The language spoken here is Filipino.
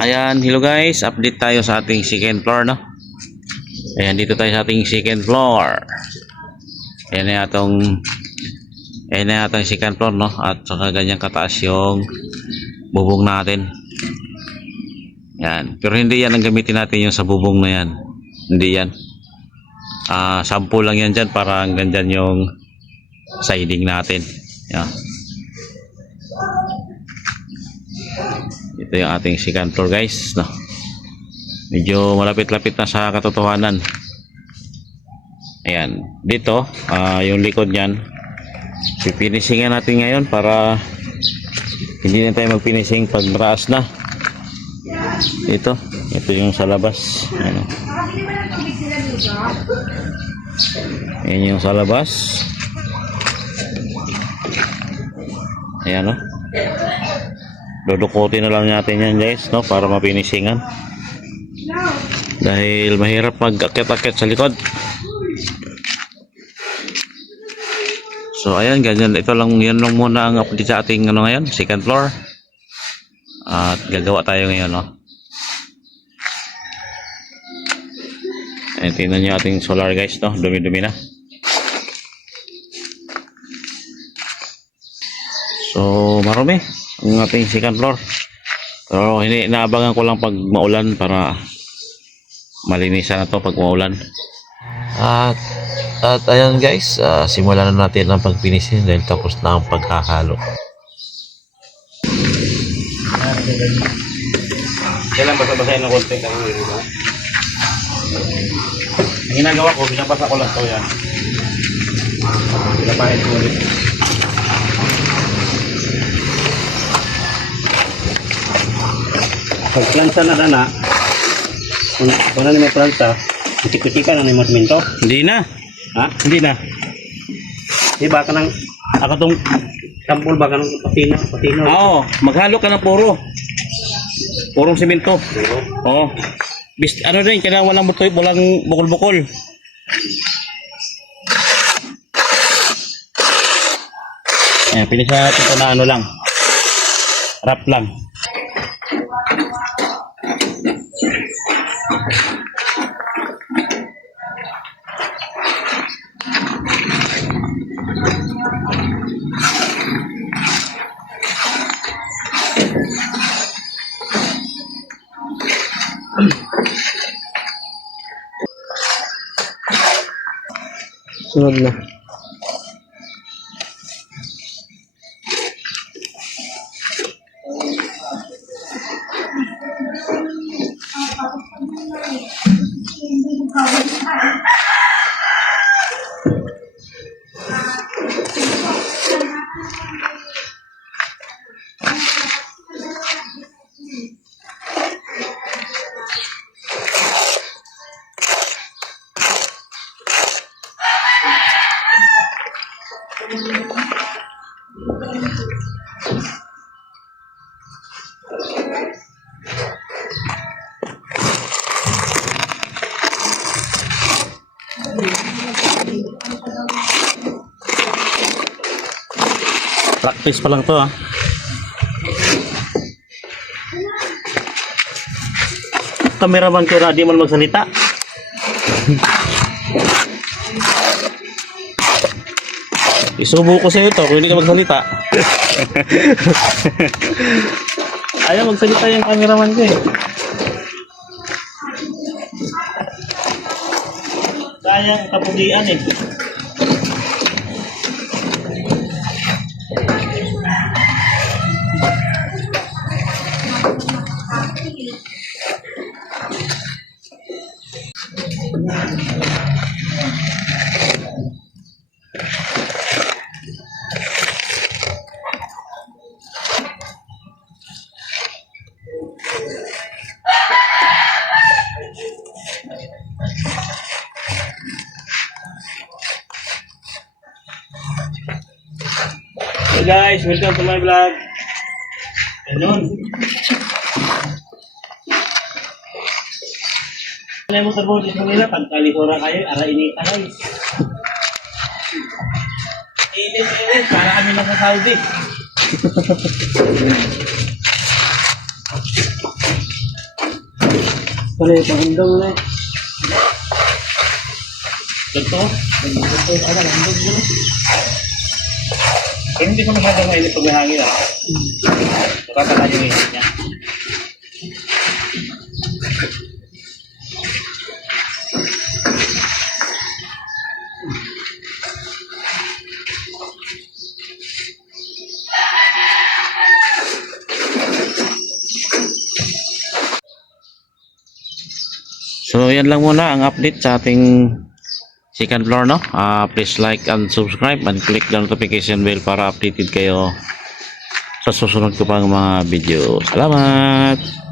Ayan, hello guys, update tayo sa ating second floor, no? Ayan, dito tayo sa ating second floor. Ayan na atong second floor, no? At saka ganyan kataas yung bubong natin. Yan, pero hindi yan ang gamitin natin yung sa bubong na yan. Hindi yan. Sample lang yan dyan para hanggang dyan yung siding natin. Yan. Ito yung ating second floor guys, no? Medyo malapit-lapit na sa katotohanan. Ayan, dito yung likod niyan pipinisingan natin ngayon para hindi na tayo magpinising pag maraas na. Ito yung sa labas. Ayan yung sa labas. Ayan, no? Dudukutin na lang natin yan guys, no? Para mapinisingan. Dahil mahirap mag-akit-akit sa likod. So ayan, ganyan. Yan lang muna ang update sa ating ngayon, second floor. At gagawa tayo ngayon, no? Ayan, tingnan nyo ating solar guys, no? Dumi-dumi na. So marami ang ating second floor. Pero hindi, naabangan ko lang pag maulan para malinisan na to pag maulan. At ayan guys, simulan na natin ang pagpinisin dahil tapos na ang paghahalo. Kailan basa-basahin ng konti kasi diba? Ang ginagawa ko, binabasa ko lang ito yan. Pinapahin ko ulit. Pag plansa na na, kung ano may plansa, kutik-kutika na may matminto. Hindi na. Ha? Hindi na. Diba ka nang, ako tong sampul ba ka nang patino? Oo, maghalo ka ng purong simento. Oo. Ano din, kailangan walang bukol-bukol. Ayan, pinisa ito na ano lang. Wrap lang. Sunod na. Practice pa lang to, ha. Cameraman ko na di man magsalita. Isubo ko sa iyo to kung hindi ka magsalita. Ayaw magsalita yung cameraman ko, eh. Sayang kapugian, eh. Hey guys, welcome to my vlog. Ganun. Ano mo trabaho dito nila? Pagkalikuran kayo, ini guys. Init, para kami nasa Saudi. Pare, pagundong na. Ito? Pero hindi ko masyadong mainit pag may hangin ah. Nakakala yung init niya. So yan lang muna ang update sa ating second floor, no? Please like and subscribe and click the notification bell para updated kayo sa susunod ko pang mga video. Salamat!